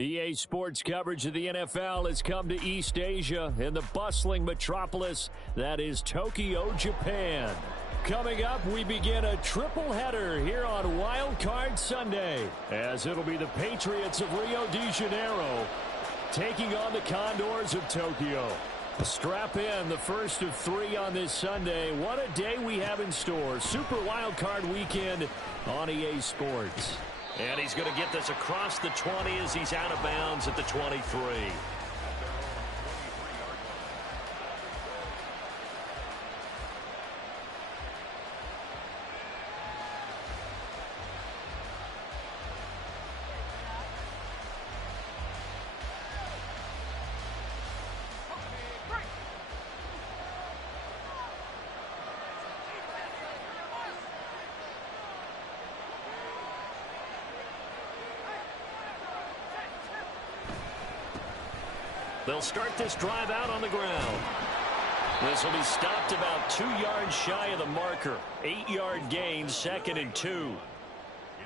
EA Sports coverage of the NFL has come to East Asia in the bustling metropolis that is Tokyo, Japan. Coming up, we begin a triple header here on Wildcard Sunday, as it'll be the Patriots of Rio de Janeiro taking on the Condors of Tokyo. Strap in, the first of three on this Sunday. What a day we have in store. Super Wildcard Weekend on EA Sports. And he's going to get this across the 20 as he's out of bounds at the 23. They'll start this drive out on the ground. This will be stopped about 2 yards shy of the marker. 8-yard gain, 2nd and 2.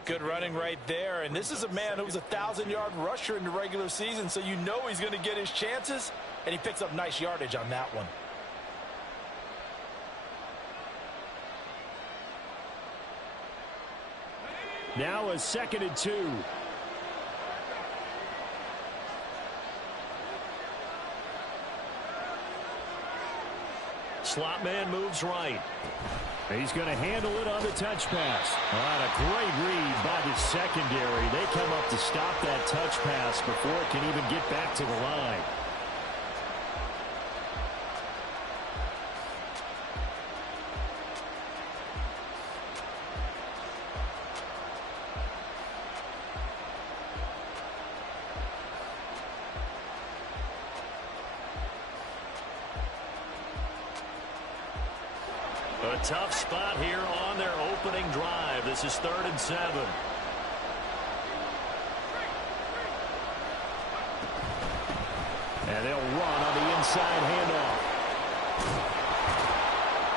Good running right there. And this is a man who was a 1,000-yard rusher in the regular season, so you know he's going to get his chances, and he picks up nice yardage on that one. Now a 2nd and 2. Slot man moves right. He's going to handle it on the touch pass. On a great read by the secondary. They come up to stop that touch pass before it can even get back to the line. A tough spot here on their opening drive. This is 3rd and 7. And they'll run on the inside handoff.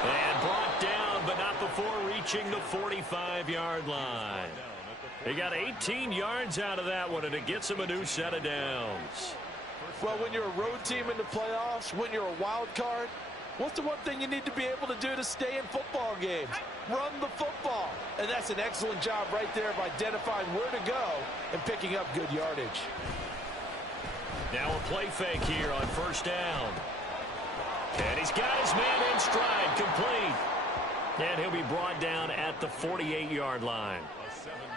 And brought down, but not before reaching the 45-yard line. They got 18 yards out of that one, and it gets them a new set of downs. Well, when you're a road team in the playoffs, when you're a wild card, what's the one thing you need to be able to do to stay in football games? Run the football. And that's an excellent job right there of identifying where to go and picking up good yardage. Now a play fake here on 1st down. And he's got his man in stride, complete. And he'll be brought down at the 48-yard line.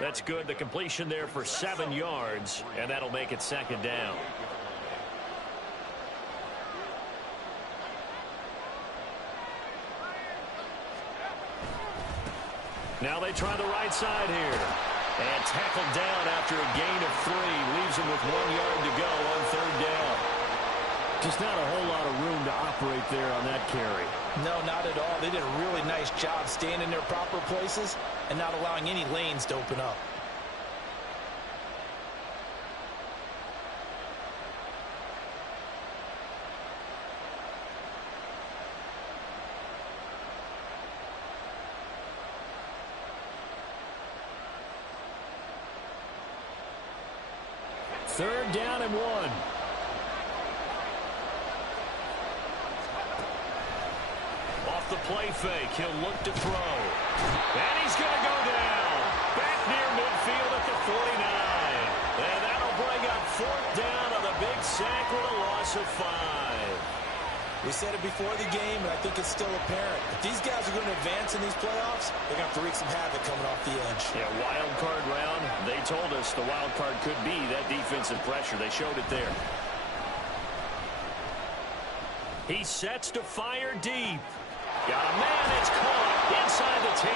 That's good. The completion there for 7 yards, and that'll make it 2nd down. Now they try the right side here. And tackled down after a gain of 3. Leaves him with 1 yard to go on 3rd down. Just not a whole lot of room to operate there on that carry. No, not at all. They did a really nice job staying in their proper places and not allowing any lanes to open up. Third down and 1. Off the play fake, he'll look to throw. And he's going to go down. Back near midfield at the 49. And that'll bring up 4th down on the big sack with a loss of 5. We said it before the game, and I think it's still apparent. If these guys are going to advance in these playoffs, they're going to have to wreak some havoc coming off the edge. Yeah, wild card round. They told us the wild card could be that defensive pressure. They showed it there. He sets to fire deep. Got a man that's caught inside the 10.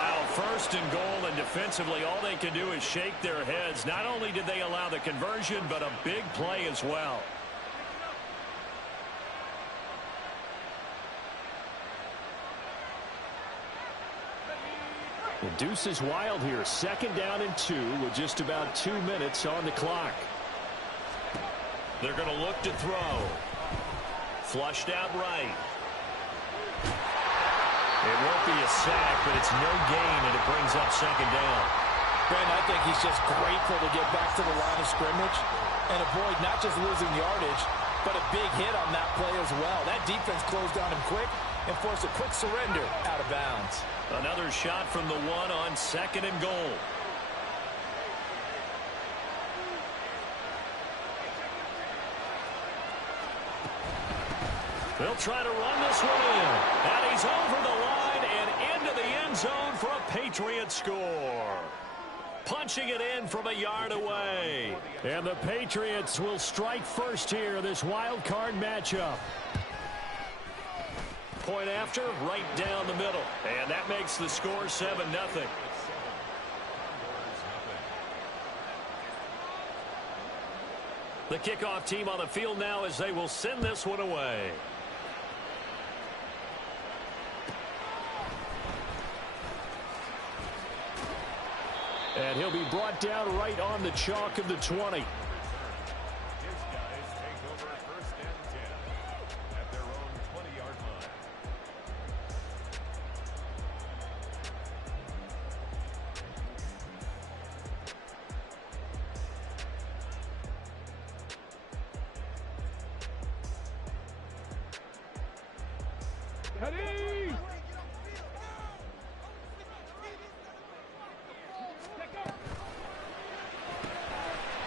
Wow, 1st and goal, and defensively all they can do is shake their heads. Not only did they allow the conversion, but a big play as well. The deuce is wild here. 2nd down and 2 with just about 2 minutes on the clock. They're going to look to throw. Flushed out right. It won't be a sack, but it's no gain, and it brings up 2nd down. Brandon, I think he's just grateful to get back to the line of scrimmage and avoid not just losing yardage, but a big hit on that play as well. That defense closed on him quick and forced a quick surrender out of bounds. Another shot from the 1 on 2nd and goal. They'll try to run this one in. And he's over the line and into the end zone for a Patriot score. Punching it in from a yard away. And the Patriots will strike first here, this wild card matchup. Point after, right down the middle. And that makes the score 7-0. The kickoff team on the field now as they will send this one away. And he'll be brought down right on the chalk of the 20.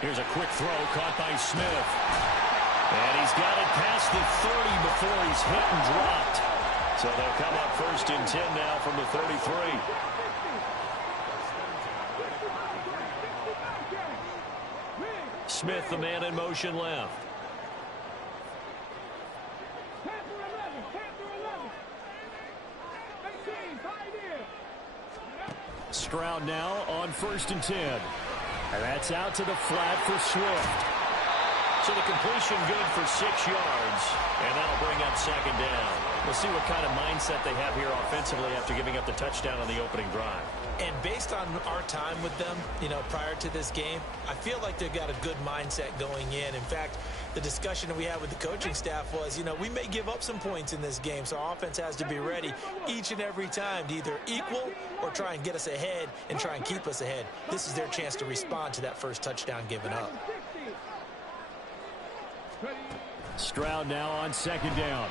Here's a quick throw caught by Smith. And he's got it past the 30 before he's hit and dropped. So they'll come up 1st and 10 now from the 33. Smith, the man in motion left. Stroud now on 1st and 10. And that's out to the flat for Swift. So the completion good for 6 yards. And that'll bring up 2nd down. We'll see what kind of mindset they have here offensively after giving up the touchdown on the opening drive. And based on our time with them, prior to this game, I feel like they've got a good mindset going in. In fact, the discussion that we had with the coaching staff was, we may give up some points in this game, so our offense has to be ready each and every time to either equal or try and get us ahead and try and keep us ahead. This is their chance to respond to that first touchdown given up. Stroud now on 2nd down.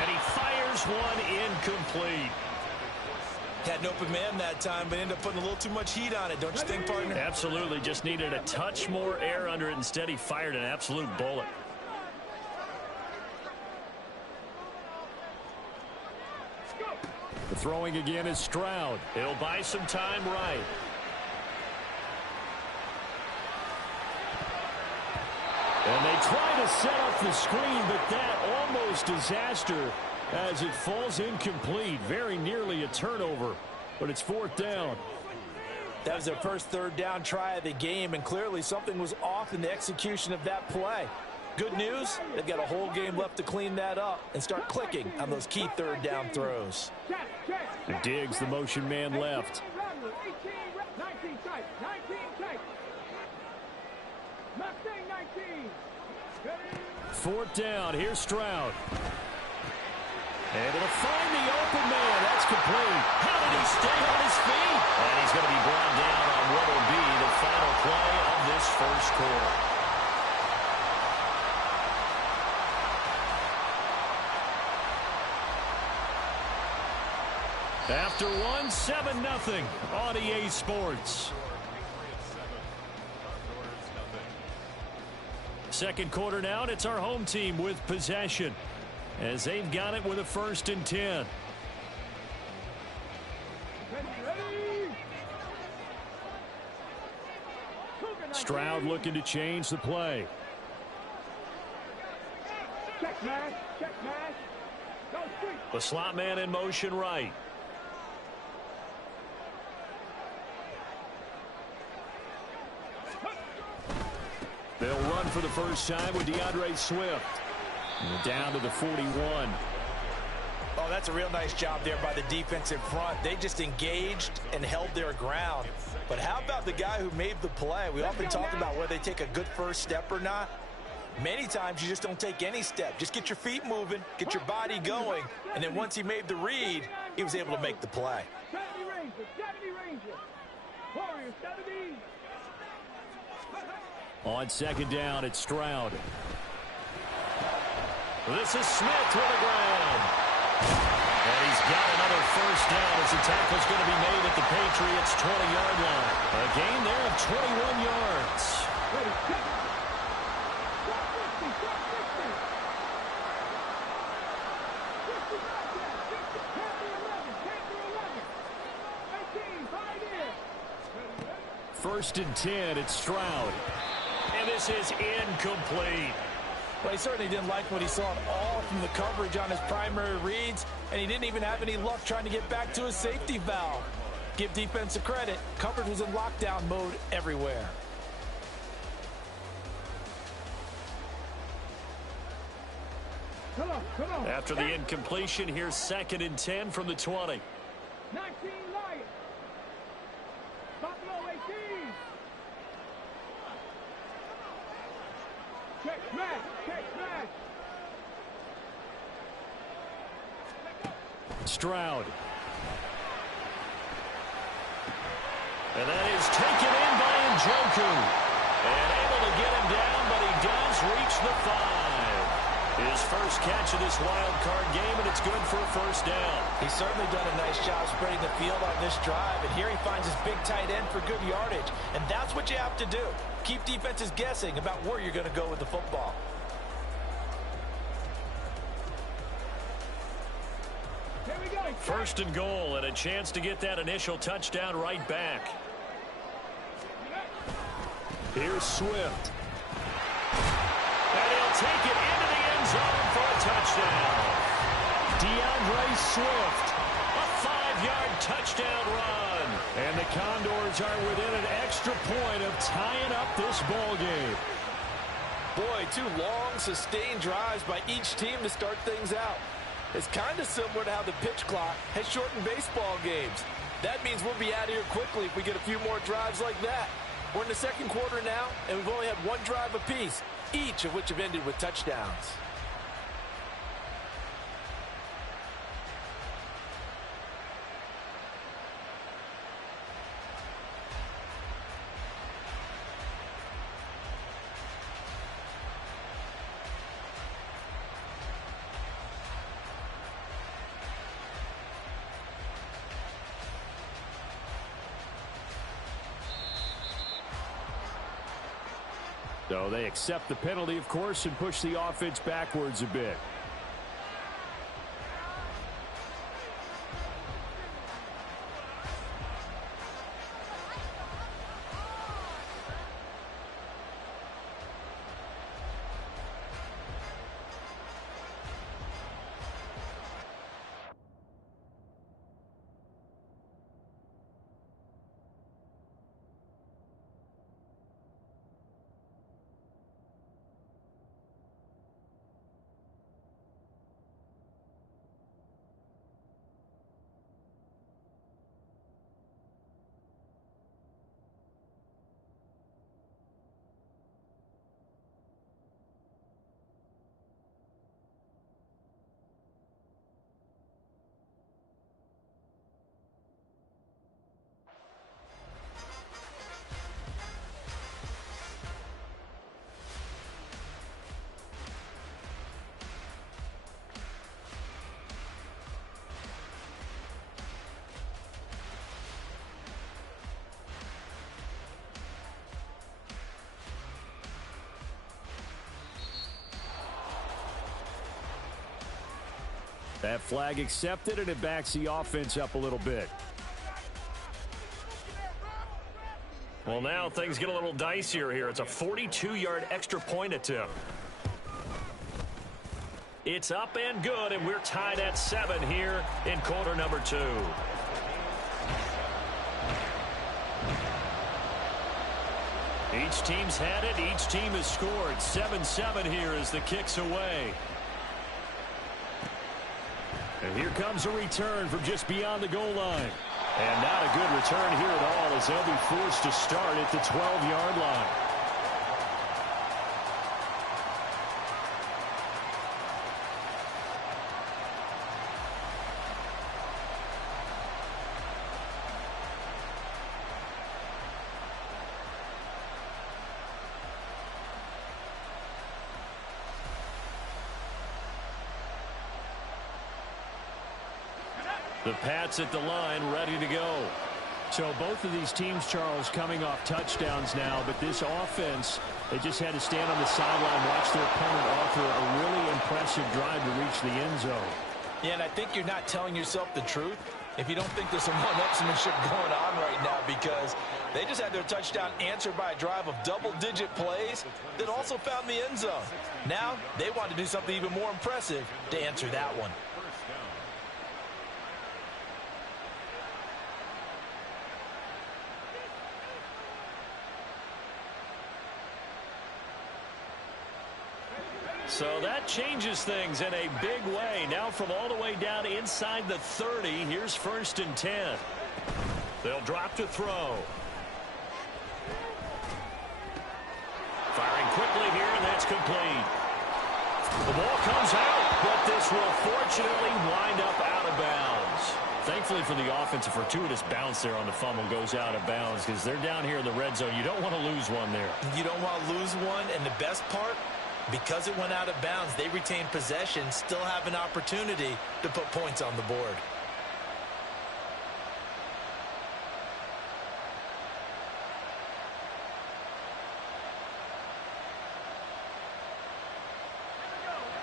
And he fires one incomplete. Had an open man that time, but ended up putting a little too much heat on it, don't you think, partner? Absolutely. Just needed a touch more air under it. Instead, he fired an absolute bullet. The throwing again is Stroud. He'll buy some time right. And they try to set up the screen, but that almost disaster as it falls incomplete. Very nearly a turnover, but it's 4th down. That was their first 3rd down try of the game, and clearly something was off in the execution of that play. Good news, they've got a whole game left to clean that up and start clicking on those key 3rd down throws. And Diggs, the motion man, left. 4th down, here's Stroud. And it'll find the open man. That's complete. How did he stay on his feet? And he's going to be brought down on what will be the final play of this first quarter. After one, 7-0 on EA Sports. Second quarter now, and it's our home team with possession as they've got it with a 1st and 10. Stroud looking to change the play. The slot man in motion right. They'll run for the first time with DeAndre Swift. Down to the 41. Oh, that's a real nice job there by the defense in front. They just engaged and held their ground. But how about the guy who made the play? We often talk about whether they take a good first step or not. Many times you just don't take any step. Just get your feet moving, get your body going, and then once he made the read, he was able to make the play. On second down, it's Stroud. This is Smith to the ground. And he's got another first down as the tackle's going to be made at the Patriots' 20-yard line. A gain there of 21 yards. First and 10, it's Stroud. And this is incomplete. Well, he certainly didn't like what he saw at all from the coverage on his primary reads, and he didn't even have any luck trying to get back to his safety valve. Give defense a credit. Coverage was in lockdown mode everywhere. Come on. After the incompletion, here's second and 10 from the 20. 19 Lions. Buffalo 18. Check smash. Stroud. And that is taken in by Njoku. And able to get him down, but he does reach the 5. His first catch of this wild card game, and it's good for a first down. He's certainly done a nice job spreading the field on this drive, and here he finds his big tight end for good yardage. And that's what you have to do. Keep defenses guessing about where you're going to go with the football. Here we go. First and goal, and a chance to get that initial touchdown right back. Here's Swift. And he'll take it into the end zone for a touchdown. DeAndre Swift. A 5-yard touchdown run. And the Condors are within an extra point of tying up this ball game. Boy, 2 long, sustained drives by each team to start things out. It's kind of similar to how the pitch clock has shortened baseball games. That means we'll be out of here quickly if we get a few more drives like that. We're in the second quarter now, and we've only had 1 drive apiece, each of which have ended with touchdowns. So they accept the penalty, of course, and push the offense backwards a bit. That flag accepted, and it backs the offense up a little bit. Well, now things get a little dicier here. It's a 42-yard extra point attempt. It's up and good, and we're tied at 7 here in quarter number 2. Each team's had it. Each team has scored. 7-7 here as the kick's away. And here comes a return from just beyond the goal line. And not a good return here at all, as they'll be forced to start at the 12-yard line. The Pats at the line, ready to go. So both of these teams, Charles, coming off touchdowns now, but this offense, they just had to stand on the sideline, watch their opponent offer a really impressive drive to reach the end zone. Yeah, and I think you're not telling yourself the truth if you don't think there's some one-upsmanship going on right now, because they just had their touchdown answered by a drive of double-digit plays that also found the end zone. Now they want to do something even more impressive to answer that one. So that changes things in a big way. Now from all the way down inside the 30, here's 1st and 10. They'll drop to throw. Firing quickly here, and that's complete. The ball comes out, but this will fortunately wind up out of bounds. Thankfully for the offense, a fortuitous bounce there on the fumble goes out of bounds because they're down here in the red zone. You don't want to lose one there. You don't want to lose one, and the best part, because it went out of bounds, they retain possession, still have an opportunity to put points on the board.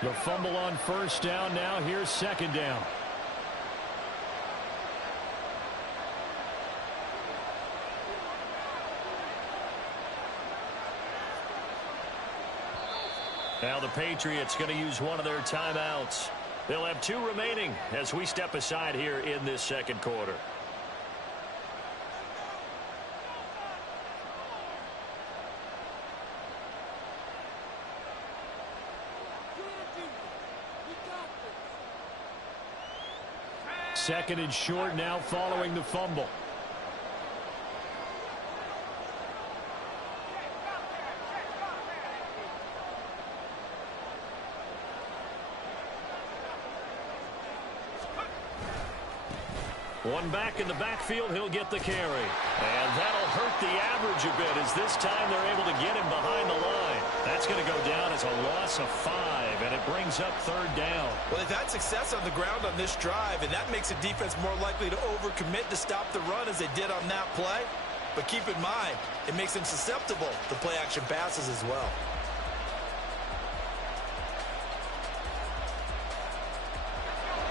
The fumble on 1st down. Now here's 2nd down. Now the Patriots going to use one of their timeouts. They'll have 2 remaining as we step aside here in this 2nd quarter. Second and short now following the fumble. One back in the backfield, he'll get the carry. And that'll hurt the average a bit as this time they're able to get him behind the line. That's going to go down as a loss of 5, and it brings up 3rd down. Well, they've had success on the ground on this drive, and that makes the defense more likely to overcommit to stop the run as they did on that play. But keep in mind, it makes them susceptible to play-action passes as well.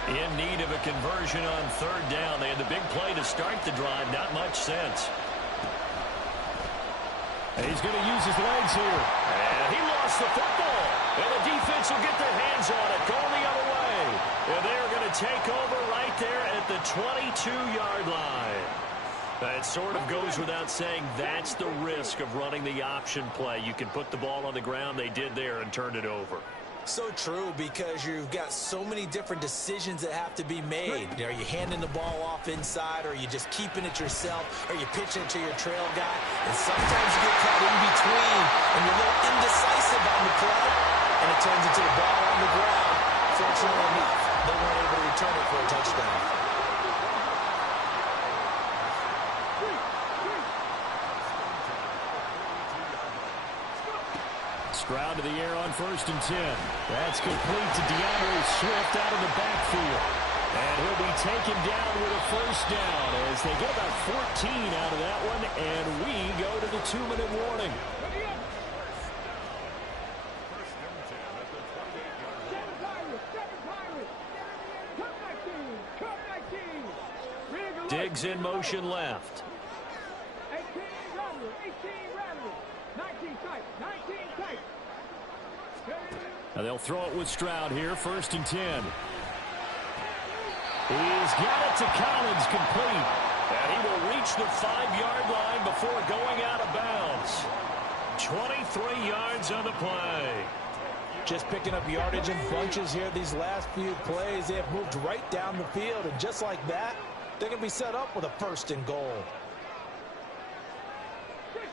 In need of a conversion on 3rd down. They had the big play to start the drive. Not much sense. And he's going to use his legs here. And he lost the football. And the defense will get their hands on it. Going the other way. And they're going to take over right there at the 22-yard line. That sort of goes without saying. That's the risk of running the option play. You can put the ball on the ground. They did there and turned it over. So true, because you've got so many different decisions that have to be made. Are you handing the ball off inside, or are you just keeping it yourself? Are you pitching it to your trail guy? And sometimes you get caught in between, and you're a little indecisive on the play, and it turns into the ball on the ground. Fortunately enough, they weren't able to return it for a touchdown. Stroud to the air on 1st and 10. That's complete to DeAndre Swift out of the backfield. And he'll be taken down with a 1st down as they get about 14 out of that one. And we go to the 2-minute warning. Diggs in motion left. 19 tight, 19 tight. Now they'll throw it with Stroud here, 1st and 10. He's got it to Collins, complete. And he will reach the 5-yard line before going out of bounds. 23 yards on the play. Just picking up yardage in bunches here these last few plays. They have moved right down the field, and just like that, they're going to be set up with a 1st and goal.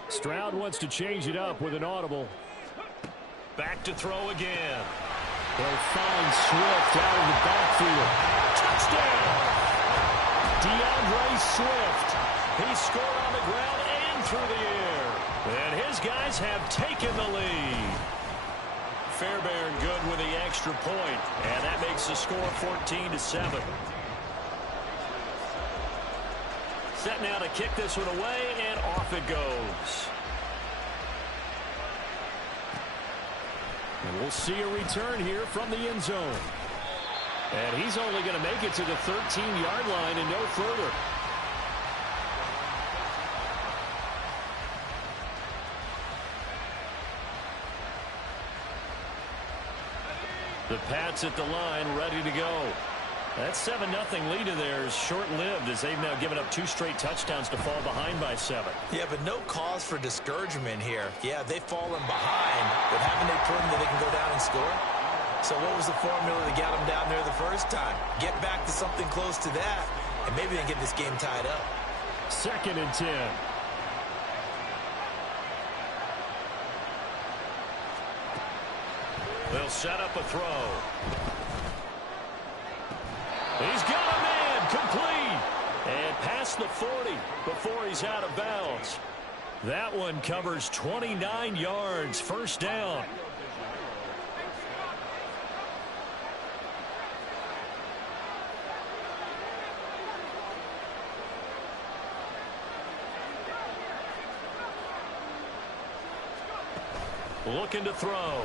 Stroud wants to change it up with an audible. Back to throw again. They'll find Swift out of the backfield. Touchdown! DeAndre Swift. He scored on the ground and through the air. And his guys have taken the lead. Fairbairn good with the extra point. And that makes the score 14-7. Set now to kick this one away, and off it goes. And we'll see a return here from the end zone. And he's only going to make it to the 13-yard line and no further. The Pats at the line, ready to go. That 7-0 lead of theirs short-lived as they've now given up 2 straight touchdowns to fall behind by 7. Yeah, but no cause for discouragement here. Yeah, they've fallen behind, but haven't they proven that they can go down and score? So what was the formula that got them down there the first time? Get back to something close to that, and maybe they can get this game tied up. 2nd and 10. They'll set up a throw. He's got a man, complete. And past the 40 before he's out of bounds. That one covers 29 yards, first down. Looking to throw.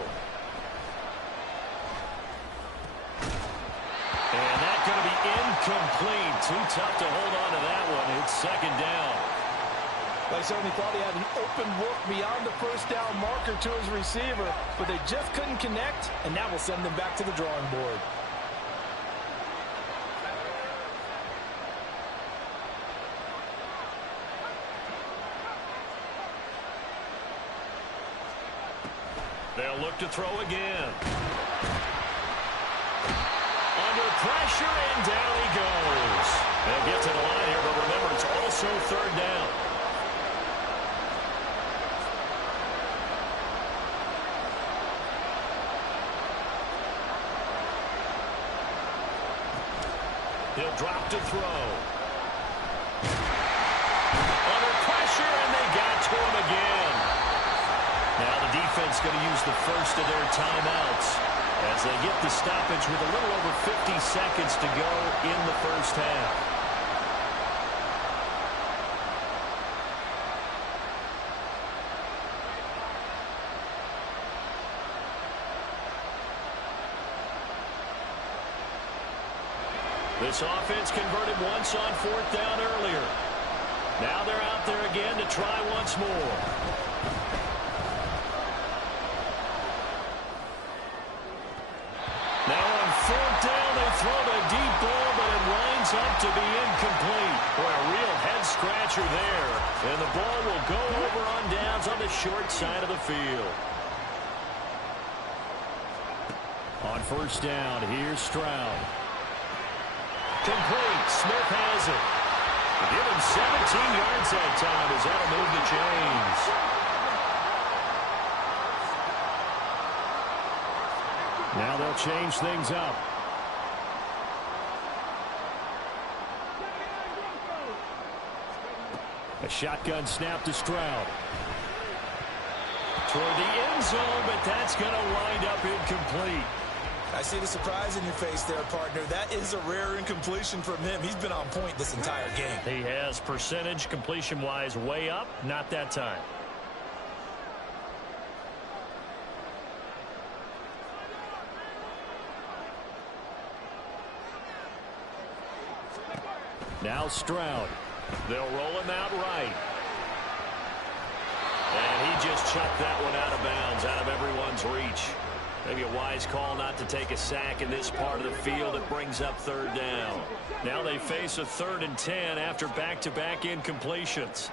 And that's going to be incomplete. Too tough to hold on to that one. It's 2nd down. They certainly thought he had an open look beyond the first down marker to his receiver, but they just couldn't connect, and that will send them back to the drawing board. They'll look to throw again. Under pressure, and down he goes. They'll get to the line here, but remember, it's also 3rd down. He'll drop to throw. Under pressure, and they got to him again. Now the defense going to use the first of their timeouts as they get the stoppage with a little over 50 seconds to go in the first half. This offense converted once on 4th down earlier. Now they're out there again to try once more. Now on 4th down, they throw the deep ball, but it winds up to be incomplete. Boy, a real head-scratcher there. And the ball will go over on downs on the short side of the field. On 1st down, here's Stroud. Complete. Smith has it. Give him 17 yards that time as that'll move the chains. Now they'll change things up. A shotgun snap to Stroud. Toward the end zone, but that's going to wind up incomplete. I see the surprise in your face there, partner. That is a rare incompletion from him. He's been on point this entire game. He has percentage completion-wise way up, not that time. Now Stroud. They'll roll him out right. And he just chucked that one out of bounds, out of everyone's reach. Maybe a wise call not to take a sack in this part of the field. It brings up 3rd down. Now they face a 3rd and 10 after back-to-back incompletions.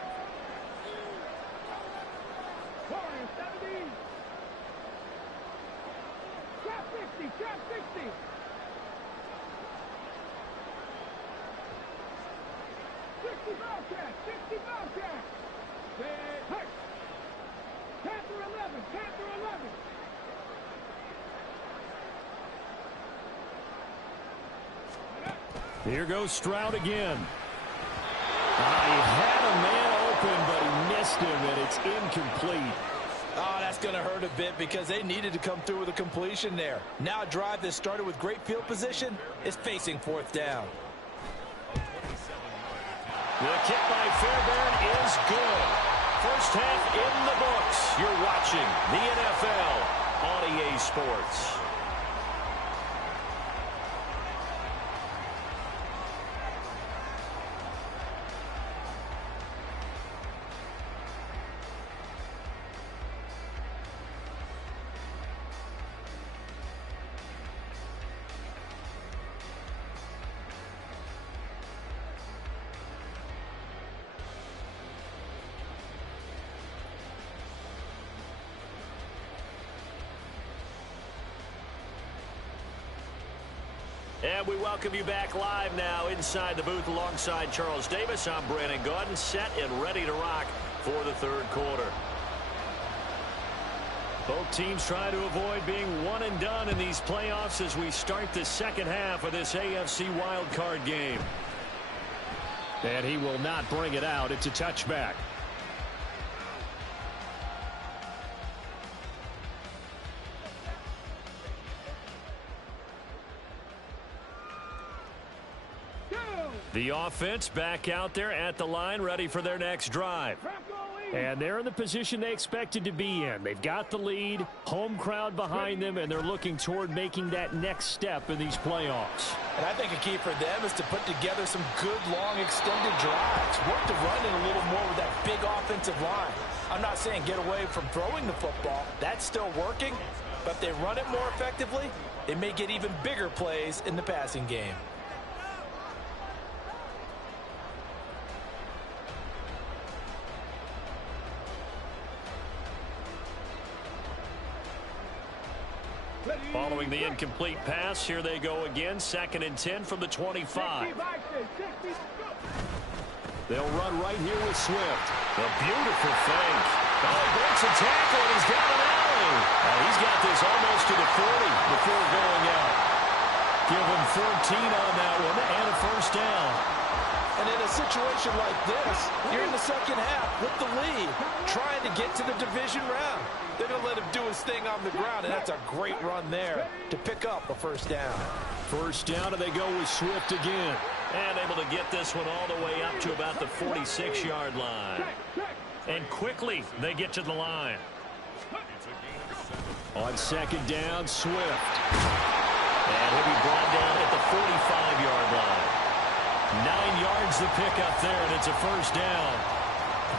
Here goes Stroud again. He had a man open, but he missed him, and it's incomplete. Oh, that's going to hurt a bit because they needed to come through with a completion there. Now a drive that started with great field position is facing 4th down. The kick by Fairbairn is good. First half in the books. You're watching the NFL on EA Sports. And we welcome you back live now inside the booth alongside Charles Davis. I'm Brandon Gaudin, set and ready to rock for the third quarter. Both teams trying to avoid being one and done in these playoffs as we start the second half of this AFC Wildcard game. And he will not bring it out. It's a touchback. The offense back out there at the line, ready for their next drive. And they're in the position they expected to be in. They've got the lead, home crowd behind them, and they're looking toward making that next step in these playoffs. And I think a key for them is to put together some good, long, extended drives. Work the run in a little more with that big offensive line. I'm not saying get away from throwing the football. That's still working. But if they run it more effectively, they may get even bigger plays in the passing game. Following the incomplete pass, here they go again. 2nd and 10 from the 25. They'll run right here with Swift. A beautiful fake. Oh, he breaks a tackle, and he's down an alley. He's got this almost to the 40 before going out. Give him 14 on that one and a first down. And in a situation like this, you're in the second half with the lead, trying to get to the division round. They're going to let him do his thing on the ground, and that's a great run there to pick up a first down. First down, and they go with Swift again. And able to get this one all the way up to about the 46-yard line. And quickly, they get to the line. On second down, Swift. And he'll be brought down at the 45-yard line. 9 yards to pick up there, and it's a first down.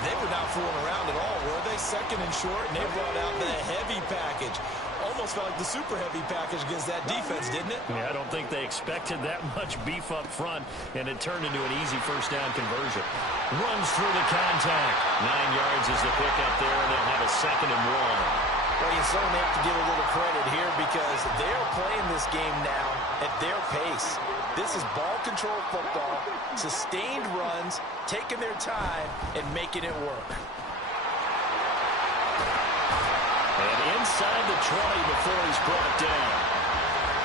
They were not fooling around at all, were they? 2nd and short, and they brought out the heavy package. Almost felt like the super heavy package against that defense, didn't it? Yeah, I don't think they expected that much beef up front, and it turned into an easy first down conversion. Runs through the contact. 9 yards is the pickup there, and they'll have a 2nd and 1. Well, you certainly have to give a little credit here because they're playing this game now at their pace. This is ball control football, sustained runs, taking their time, and making it work. And inside the 20 before he's brought down.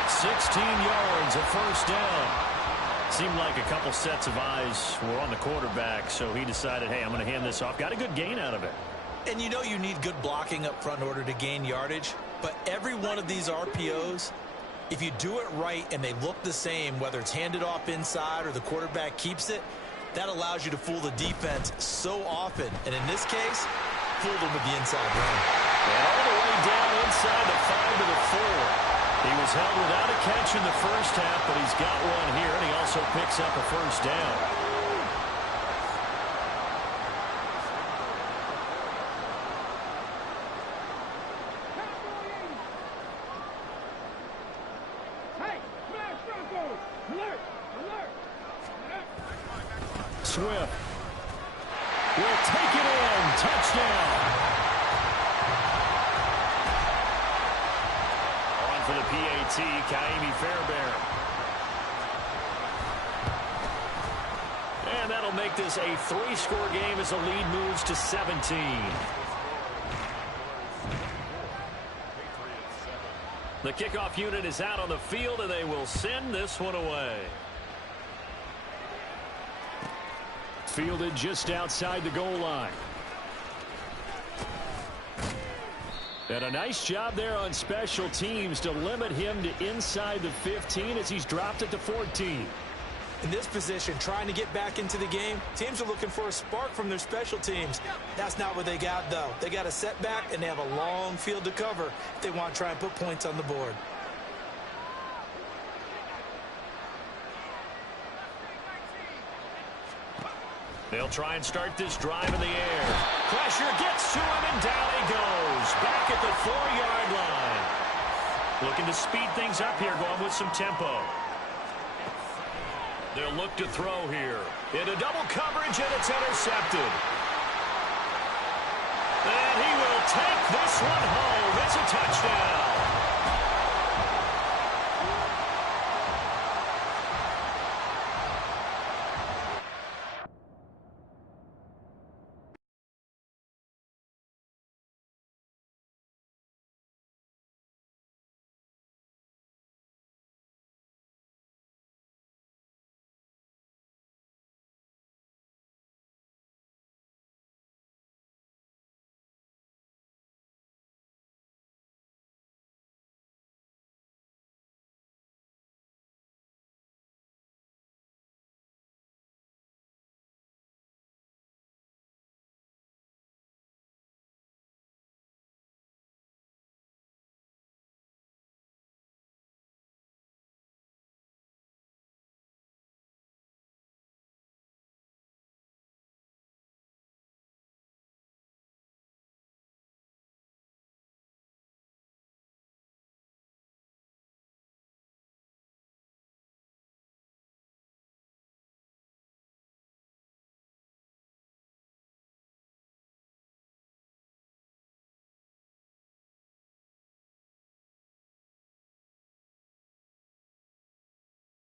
16 yards, a first down. Seemed like a couple sets of eyes were on the quarterback, so he decided, hey, I'm going to hand this off. Got a good gain out of it. And you know you need good blocking up front in order to gain yardage, but every one of these RPOs, if you do it right and they look the same, whether it's handed off inside or the quarterback keeps it, that allows you to fool the defense so often. And in this case, fool them with the inside run. And all the way down inside the 5 to the 4. He was held without a catch in the first half, but he's got one here, and he also picks up a first down. Swift will take it in. Touchdown. On for the PAT, Kaimi Fairbairn. And that'll make this a 3-score game as the lead moves to 17. The kickoff unit is out on the field, and they will send this one away. Fielded just outside the goal line. And a nice job there on special teams to limit him to inside the 15 as he's dropped it to 14. In this position, trying to get back into the game, teams are looking for a spark from their special teams. That's not what they got, though. They got a setback, and they have a long field to cover if they want to try and put points on the board. They'll try and start this drive in the air. Pressure gets to him, and down he goes. Back at the 4-yard line. Looking to speed things up here, going with some tempo. They'll look to throw here. Into double coverage, and it's intercepted. And he will take this one home. It's a touchdown.